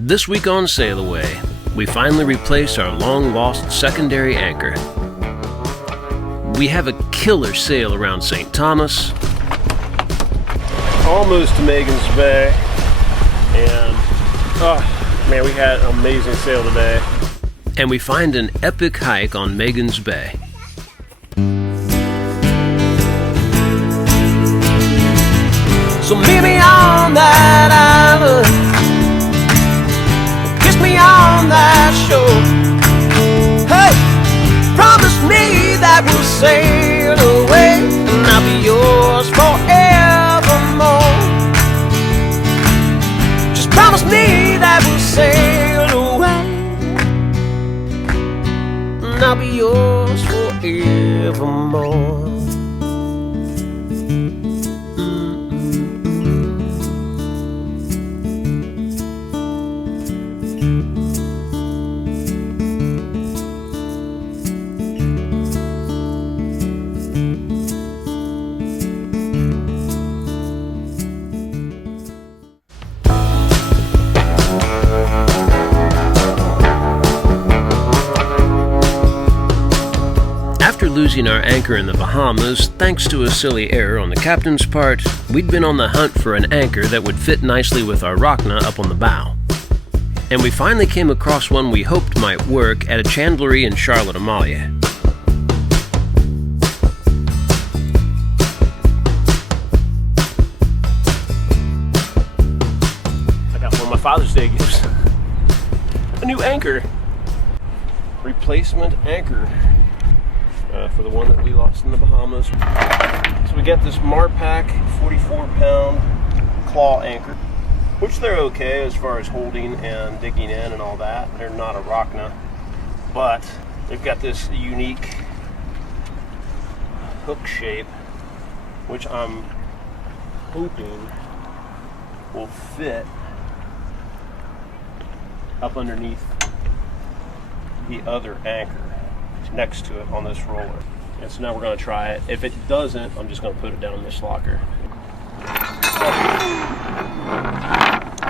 This week on SailAway, we finally replace our long-lost secondary anchor. We have a killer sail around St. Thomas. Almost to Magen's Bay. And, oh man, we had an amazing sail today. And we find an epic hike on Magen's Bay. So meet me on that island. Kiss me on that shore. Hey, promise me that we'll sail away, and I'll be yours forevermore. Just promise me that we'll sail away, and I'll be yours forevermore. After losing our anchor in the Bahamas, thanks to a silly error on the captain's part, we'd been on the hunt for an anchor that would fit nicely with our rockna up on the bow. And we finally came across one we hoped might work at a chandlery in Charlotte Amalia. I got one of my Father's Day gifts. A new anchor. Replacement anchor. For the one that we lost in the Bahamas. So we got this Marpac 44-pound claw anchor, which they're okay as far as holding and digging in and all that. They're not a rockna, but they've got this unique hook shape, which I'm hoping will fit up underneath the other anchor next to it on this roller. And so now we're going to try it. If it doesn't, I'm just going to put it down in this locker. I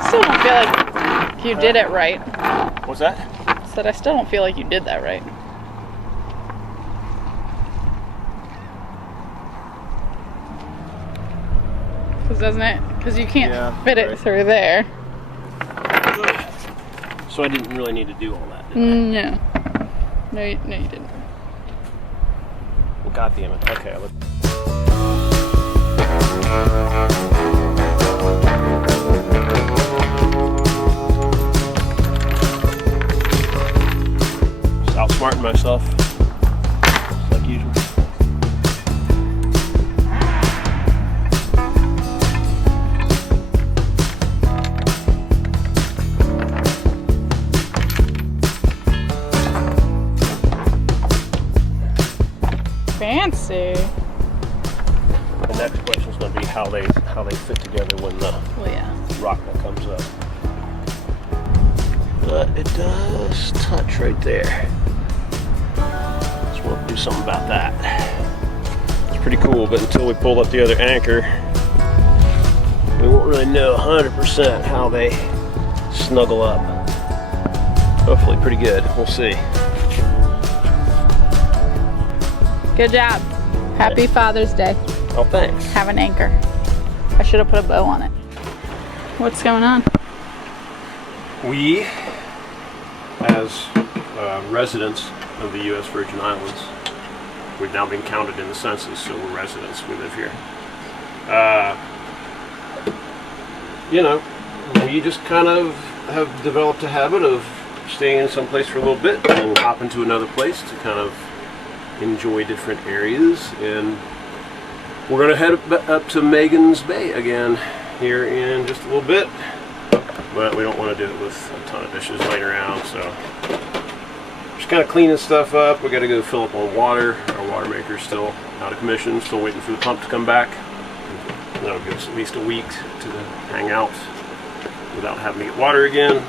still don't feel like you did it right. What's that? I said I still don't feel like you did that right. Because doesn't it? Because you can't fit it through there. So I didn't really need to do all that, did I? No. No, you didn't. Well, God damn it. Okay. Just outsmarting myself, like usual. Fancy. The next question is going to be how they fit together when the rockna comes up. But it does touch right there. So we'll do something about that. It's pretty cool, but until we pull up the other anchor, we won't really know 100% how they snuggle up. Hopefully pretty good. We'll see. Good job. Happy Father's Day. Oh, thanks. Have an anchor. I should have put a bow on it. What's going on? We, as residents of the U.S. Virgin Islands, we've now been counted in the census, so we're residents. We live here. You know, we just kind of have developed a habit of staying in some place for a little bit and hopping to another place to kind of enjoy different areas, and we're going to head up to Magen's Bay again here in just a little bit, but we don't want to do it with a ton of dishes laying around, so just kind of cleaning stuff up. We got to go fill up on water. Our water maker's still out of commission, still waiting for the pump to come back. That'll give us at least a week to hang out without having to get water again,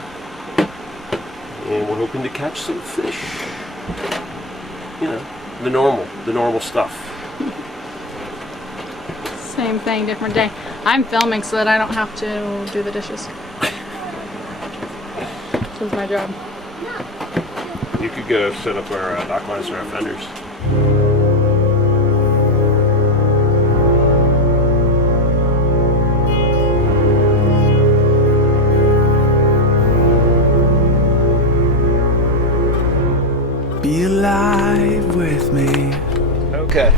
and we're hoping to catch some fish. You know, the normal stuff. Same thing, different day. I'm filming so that I don't have to do the dishes. This is my job. You could go set up our dock lines for our fenders. Be alive with me. Okay.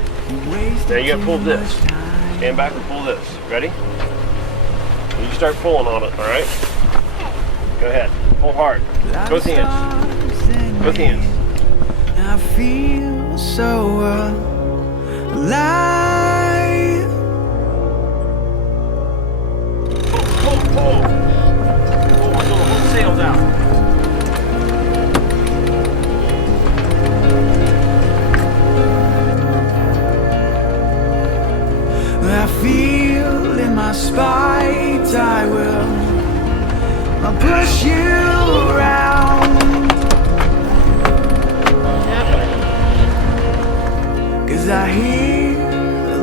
Now you gotta pull this. Stand back and pull this. Ready? And you start pulling on it, alright? Go ahead. Pull hard. Both hands. Both hands. I feel so alive. Pull, pull. Pull until the whole sail's out. I feel in my spite I will I'll push you around. Cause I hear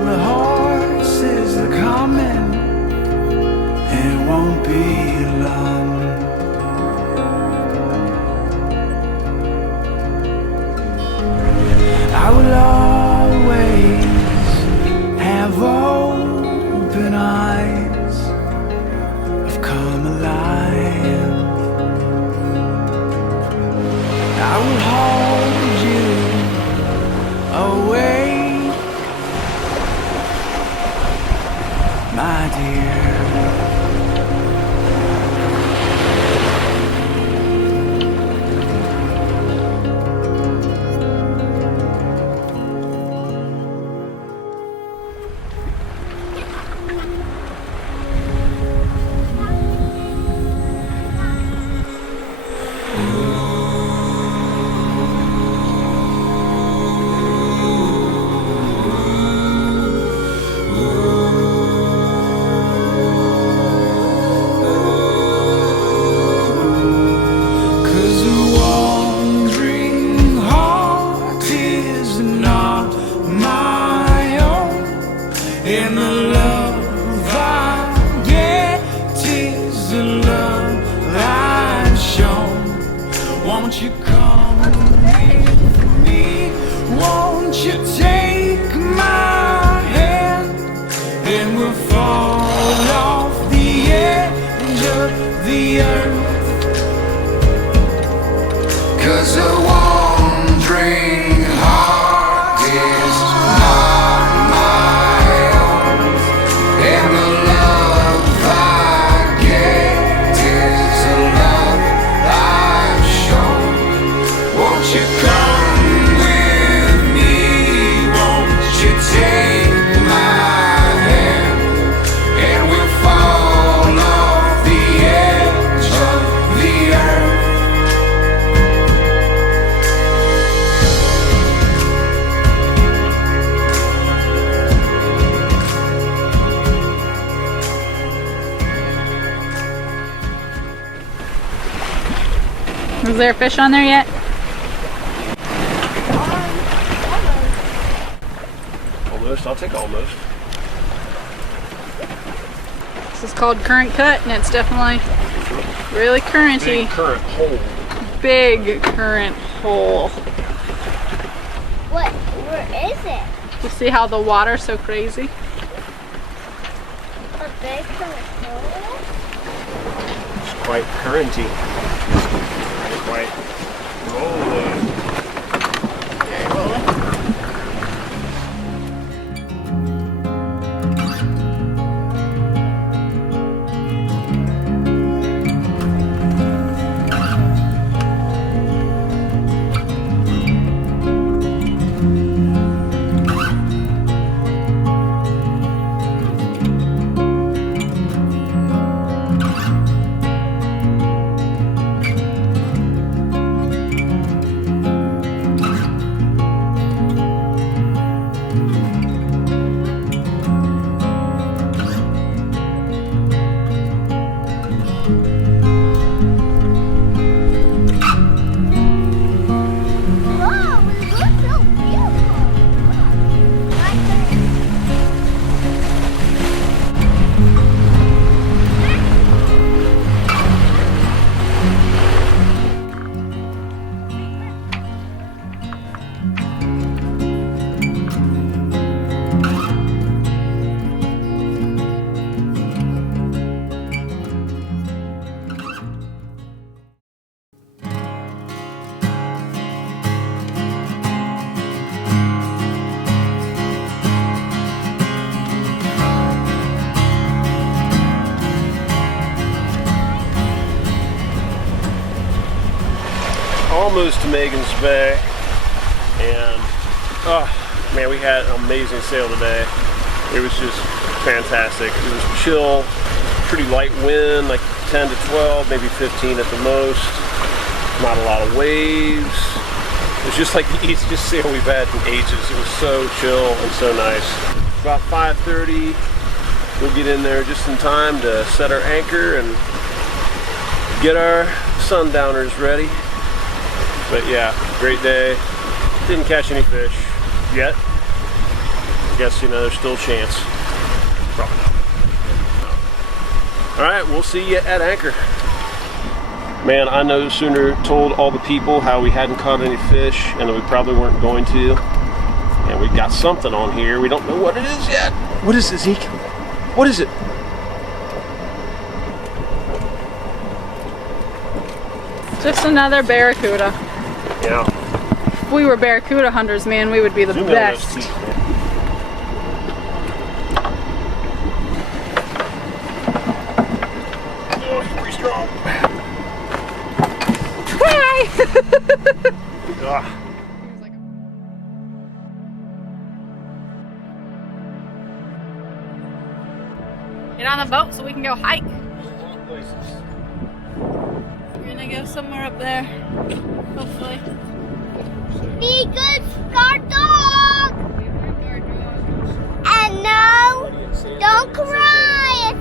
the horses are coming and it won't be long. I will always have open eyes. I've come alive. I will hold you awake, my dear. Won't you come with me? Won't you take my hand? And we'll fall off the edge of the earth. 'Cause a wandering heart is not my own, and the love I get is a love I've shown. Won't you come with me? Won't you take my hand? And we'll fall off the edge of the earth. Is there a fish on there yet? Almost. I'll take almost. This is called current cut, and it's definitely really currenty. Big current hole. Big current hole. What? Where is it? You see how the water's so crazy? A big hole? It's quite currenty. Quite rolling. Very rolling. almost to Megan's Bay, and oh man, we had an amazing sail today. It was just fantastic. It was chill, pretty light wind, like 10 to 12, maybe 15 at the most. Not a lot of waves. It was just like the easiest sail we've had in ages. It was so chill and so nice. About 5:30, we'll get in there just in time to set our anchor and get our sundowners ready. But yeah, great day. Didn't catch any fish yet. I guess, you know, there's still a chance. Probably not. All right, we'll see you at anchor. Man, I no sooner told all the people how we hadn't caught any fish and that we probably weren't going to. And we got something on here. We don't know what it is yet. What is it, Zeke? What is it? Just another barracuda. Yeah. If we were barracuda hunters, man, we would be the Zoom in on those best. teeth. Oh, it's pretty strong. Ah. Get on the boat so we can go hike. We're gonna go somewhere up there, hopefully. Be good guard dog. And no, don't cry.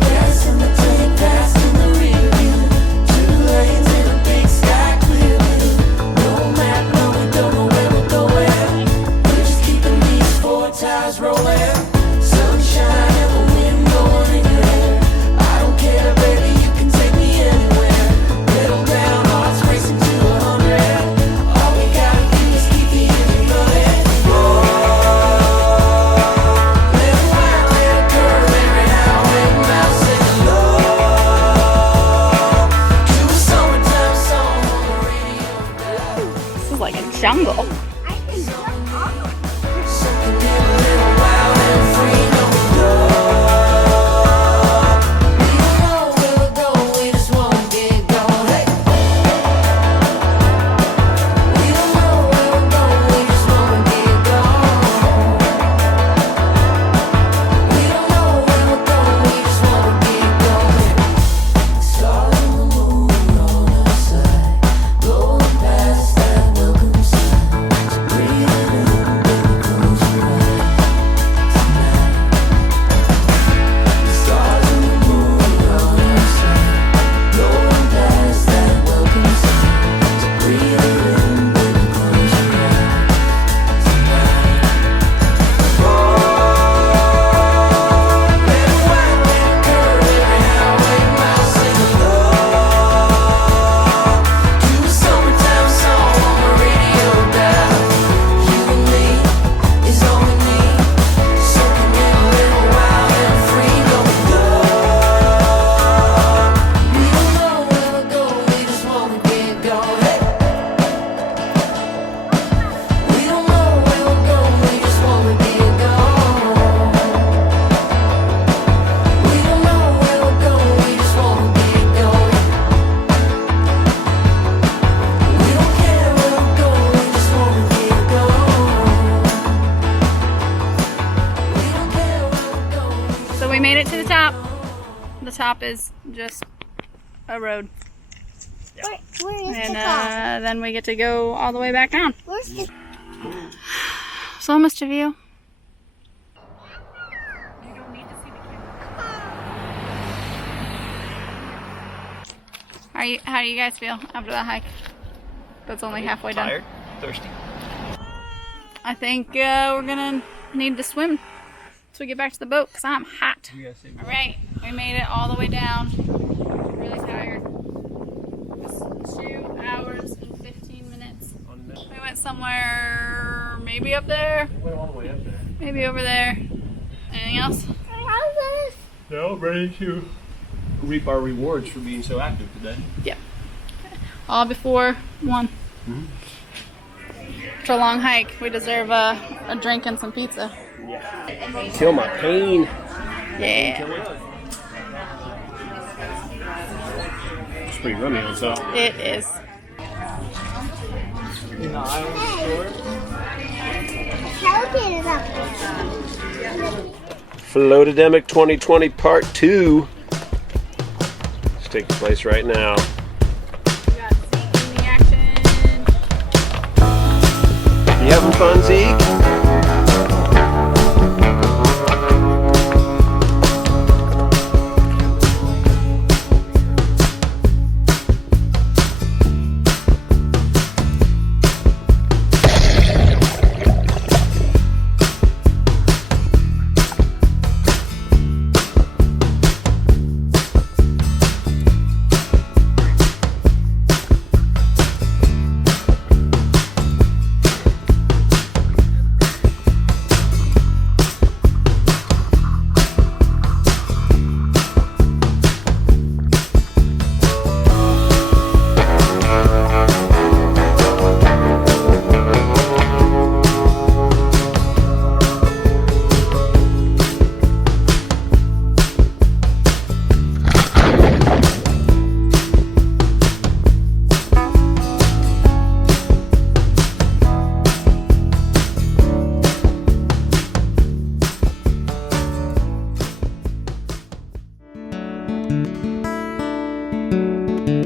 Gas in the tank, gas in the rear view. 2 lanes in a big sky clear view. No map, no, we don't know where we're going. We're just keeping these 4 tires rolling. Sunshine and the wind blowing in your hair. I don't care, baby, you can take me anywhere. Pedal down, hearts racing to 100. All we gotta do is keep the engine running. Roll, let it wild, let it curve every highway mile, singing love to a summertime song on the radio. This is like a jungle. I can jump off. Something in a little wild and free, no love. We don't know where we're going, we just wanna get going. Hey. We don't know where we're going, we just wanna get going. We don't know where we're going, we just wanna get going. Stars and the moon on our side, going past that welcome sign. So breathe it in, baby, close your eyes tonight. The stars and the moon on our side, going past that welcome sign. So breathe it in, baby, close your eyes tonight. Oh, let it wind, let it curve every highway mile, singing love to a summertime song on the radio dial. You and me is all we need. Soaking in a little wild and free, going love. We don't know where we're going, we just wanna get going. Hey. We don't know where we're going, we just wanna get going. We don't know where we're going, we just wanna get going. We don't care where we're going, we just wanna get going. We don't care where we're going, we just So we made it to the top. The top is just a road. Where is And the car? then we get to go all the way back down. Where's the So much to view. How do you guys feel after that hike? That's only halfway done. Tired? Thirsty? I think we're gonna need to swim so we get back to the boat because I'm hot. All right, we made it all the way down. Really tired. It's 2 hours and 15 minutes. We went somewhere, maybe up there, Went all the way up there. maybe over there. Anything else? houses? Now ready to reap our rewards for being so active today. Yep. All before 1. For a long hike, we deserve a drink and some pizza. Kill my pain. Yeah. pretty rummy on top. It is. Tailgate is up. Floatademic 2020 Part 2. It's taking place right now. We got Zeke in the action. You having fun, Zeke?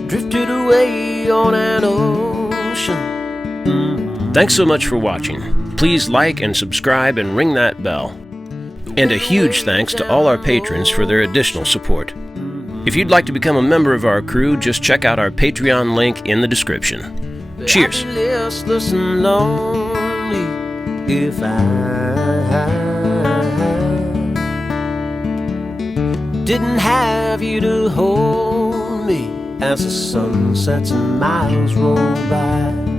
Drifted away on an ocean. Thanks so much for watching. Please like and subscribe and ring that bell. And a huge thanks to all our patrons for their additional support. If you'd like to become a member of our crew, just check out our Patreon link in the description. Cheers. I'd be listless and lonely if I didn't have you to hold me as the sun sets and miles roll by.